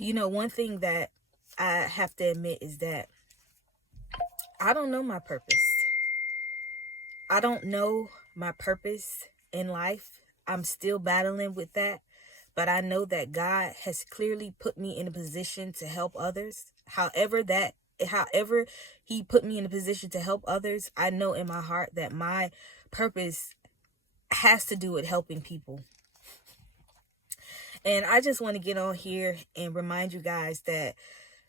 One thing that I have to admit is that I don't know my purpose. I don't know my purpose in life. I'm still battling with that. But I know that God has clearly put me in a position to help others. However he put me in a position to help others, I know in my heart that my purpose has to do with helping people. And I just want to get on here and remind you guys that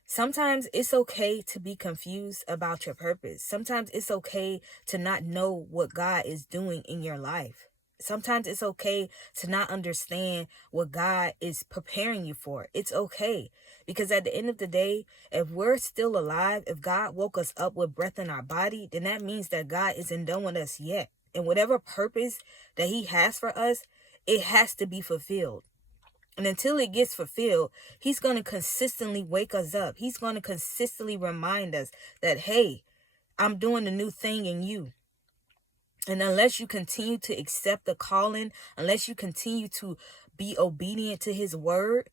sometimes it's okay to be confused about your purpose. Sometimes it's okay to not know what God is doing in your life. Sometimes it's okay to not understand what God is preparing you for. It's okay. Because at the end of the day, if we're still alive, if God woke us up with breath in our body, then that means that God isn't done with us yet. And whatever purpose that he has for us, it has to be fulfilled. And until it gets fulfilled, he's going to consistently wake us up. He's going to consistently remind us that, hey, I'm doing a new thing in you. And unless you continue to accept the calling, unless you continue to be obedient to his word,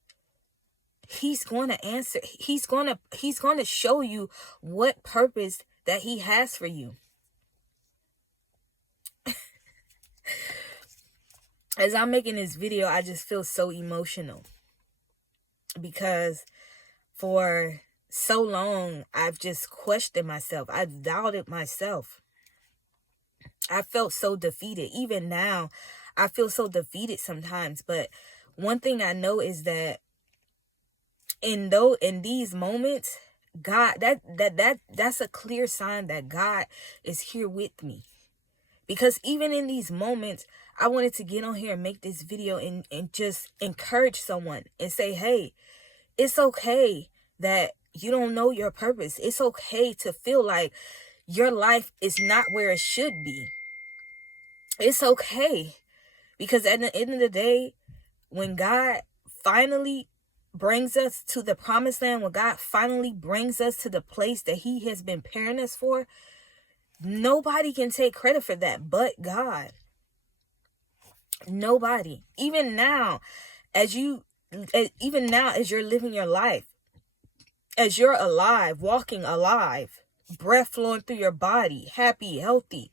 he's going to answer. He's going to show you what purpose that he has for you. As I'm making this video, I just feel so emotional because for so long, I've just questioned myself. I've doubted myself. I felt so defeated. Even now, I feel so defeated sometimes. But one thing I know is that in these moments, God, that's a clear sign that God is here with me. Because even in these moments, I wanted to get on here and make this video and just encourage someone and say, hey, it's okay that you don't know your purpose. It's okay to feel like your life is not where it should be. It's okay. Because at the end of the day, when God finally brings us to the promised land, when God finally brings us to the place that he has been preparing us for, nobody can take credit for that but God. Nobody. Even now, as you're living your life, as you're alive, walking alive, breath flowing through your body, happy, healthy,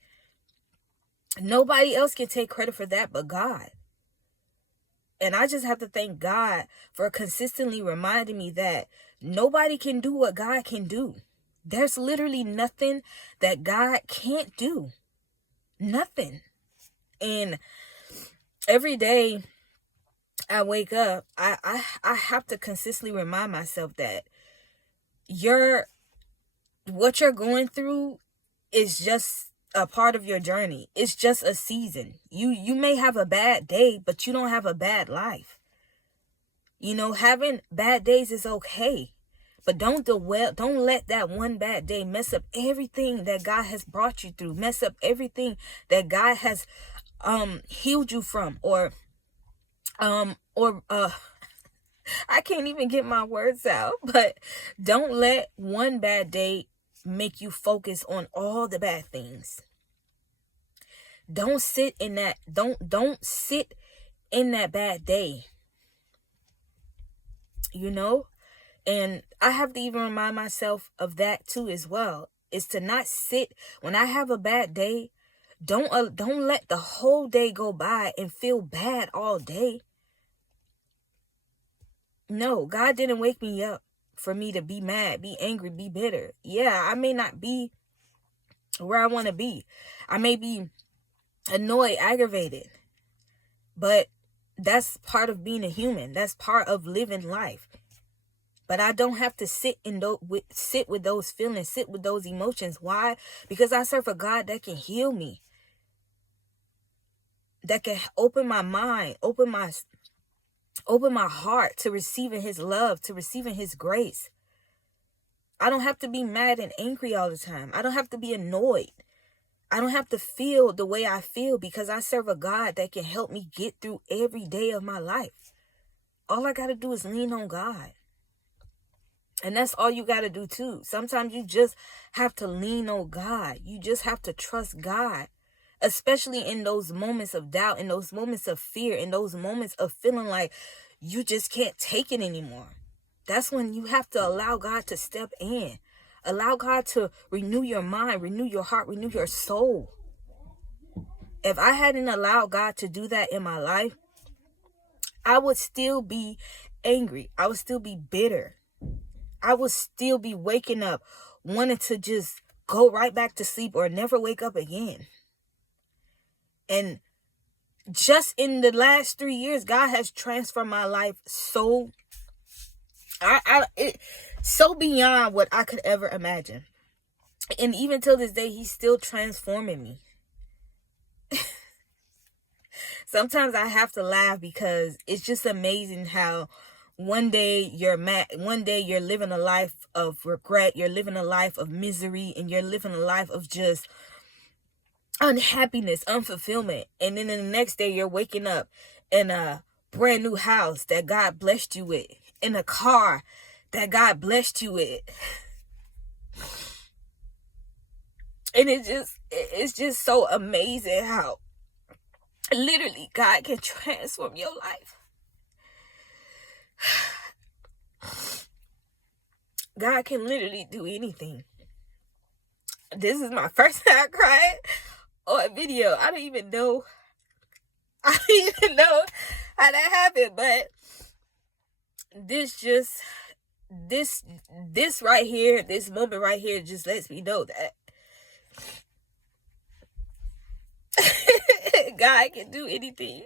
nobody else can take credit for that but God. And I just have to thank God for consistently reminding me that nobody can do what God can do. There's literally nothing that God can't do. Nothing. And every day I wake up, I have to consistently remind myself that what you're going through is just a part of your journey. It's just a season. You may have a bad day, but you don't have a bad life. Having bad days is okay. But don't let that one bad day mess up everything that God has brought you through. Mess up everything that God has healed you from, or I can't even get my words out, but don't let one bad day make you focus on all the bad things. Don't sit in that bad day. And I have to even remind myself of that too as well. Is to not sit when I have a bad day. Don't let the whole day go by and feel bad all day. No, God didn't wake me up for me to be mad, be angry, be bitter. Yeah, I may not be where I want to be. I may be annoyed, aggravated. But that's part of being a human. That's part of living life. But I don't have to sit with those feelings, sit with those emotions. Why? Because I serve a God that can heal me. That can open my mind, open my heart to receiving his love, to receiving his grace. I don't have to be mad and angry all the time. I don't have to be annoyed. I don't have to feel the way I feel because I serve a God that can help me get through every day of my life. All I got to do is lean on God. And that's all you got to do too. Sometimes you just have to lean on God. You just have to trust God. Especially in those moments of doubt, in those moments of fear, in those moments of feeling like you just can't take it anymore. That's when you have to allow God to step in. Allow God to renew your mind, renew your heart, renew your soul. If I hadn't allowed God to do that in my life, I would still be angry. I would still be bitter. I would still be waking up wanting to just go right back to sleep or never wake up again. And just in the last 3 years, God has transformed my life so beyond what I could ever imagine. And even till this day, he's still transforming me. Sometimes I have to laugh because it's just amazing how one day you're mad, one day you're living a life of regret, you're living a life of misery, and you're living a life of just unhappiness, unfulfillment. And then the next day you're waking up in a brand new house that God blessed you with, in a car that God blessed you with. And it's just so amazing how literally God can transform your life. God can literally do anything. This is my first time crying on a video. I don't even know how that happened, but this right here, this moment right here just lets me know that God can do anything.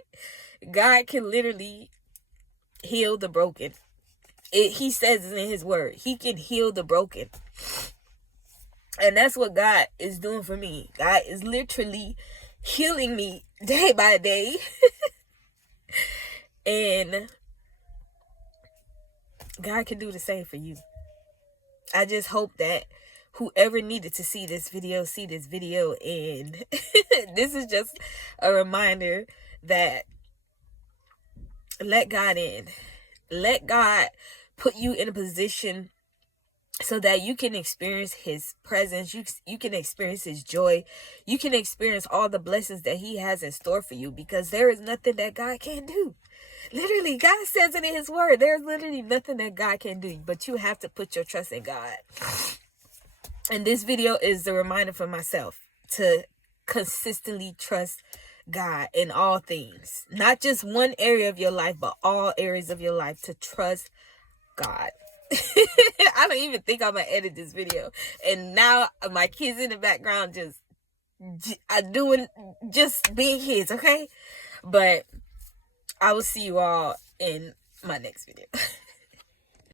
God can literally heal the broken. He says it in his word. He can heal the broken. And that's what God is doing for me. God is literally healing me day by day. And God can do the same for you. I just hope that whoever needed to see this video. And this is just a reminder that let God in. Let God put you in a position so that you can experience his presence. You can experience his joy. You can experience all the blessings that he has in store for you, because there is nothing that God can't do. Literally, God says it in his word. There's literally nothing that God can do, but you have to put your trust in God. And this video is a reminder for myself to consistently trust God in all things. Not just one area of your life, but all areas of your life, to trust God. I don't even think I'm gonna edit this video. And now my kids in the background just being kids, okay? But I will see you all in my next video.